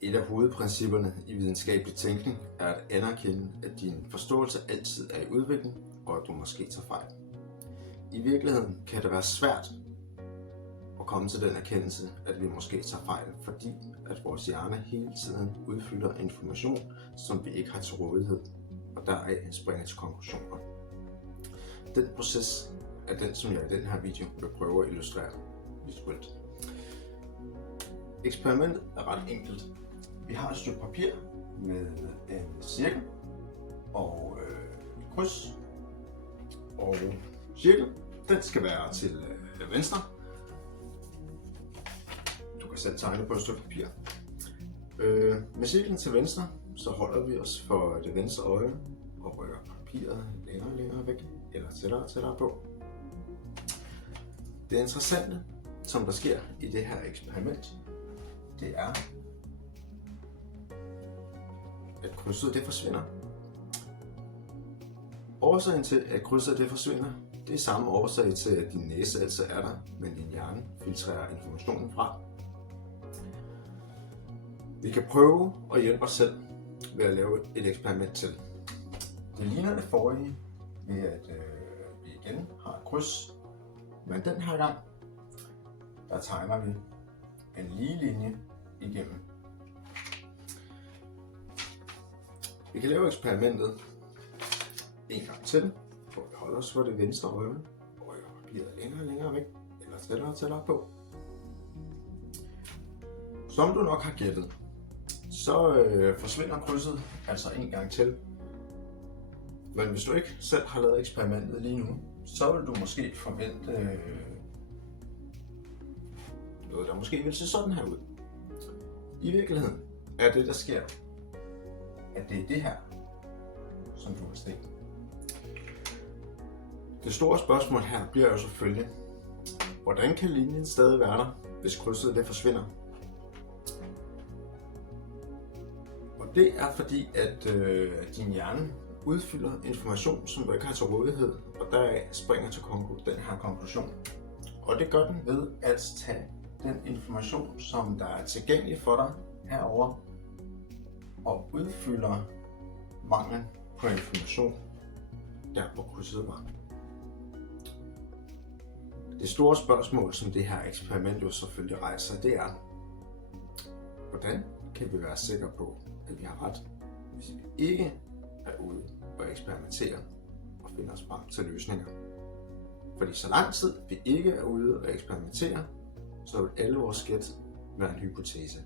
Et af hovedprincipperne i videnskabelig tænkning er at anerkende, at din forståelse altid er i udvikling, og at du måske tager fejl. I virkeligheden kan det være svært at komme til den erkendelse, at vi måske tager fejl, fordi at vores hjerne hele tiden udfylder information, som vi ikke har til rådighed, og deraf springer til konklusioner. Den proces er den, som jeg i den her video vil prøve at illustrere visuelt. Eksperimentet er ret enkelt. Vi har et stykke papir med en cirkel og et kryds, og cirkel, den skal være til venstre. Du kan selv tegne på et stykke papir. Med cirklen til venstre, så holder vi os for det venstre øje og rykker papiret længere og længere væk, eller tættere og tættere på. Det interessante, som der sker i det her eksperiment, det er, at krydset det forsvinder. Årsagen til, at krydset det forsvinder, det er samme årsag til, at din næse altså er der, men din hjerne filtrerer informationen fra. Vi kan prøve at hjælpe os selv ved at lave et eksperiment til. Det ligner det forrige ved, at vi igen har et kryds, men den her gang, der tegner vi en lige linje igennem. Vi kan lave eksperimentet en gang til, hvor vi holder os for det venstre øje og rykker papiret længere og længere væk, eller tættere og tættere på. Som du nok har gættet, så forsvinder krydset altså en gang til. Men hvis du ikke selv har lavet eksperimentet lige nu, så vil du måske forvente noget, der måske vil se sådan her ud. I virkeligheden er det, der sker, at det er det her, som du vil se. Det store spørgsmål her bliver jo selvfølgelig, hvordan kan linjen stadig være der, hvis krydset det forsvinder? Og det er fordi, at din hjerne udfylder information, som du ikke har til rådighed, og deraf springer til den her konklusion. Og det gør den ved at tage den information, som der er tilgængelig for dig herover, og udfylder manglen på information der, hvor krydset var. Det store spørgsmål, som det her eksperiment jo selvfølgelig rejser, det er, hvordan kan vi være sikre på, at vi har ret, hvis vi ikke er ude og eksperimentere og finde os frem til løsninger? Fordi så lang tid vi ikke er ude og eksperimentere, så vil alle vores gæt være en hypotese.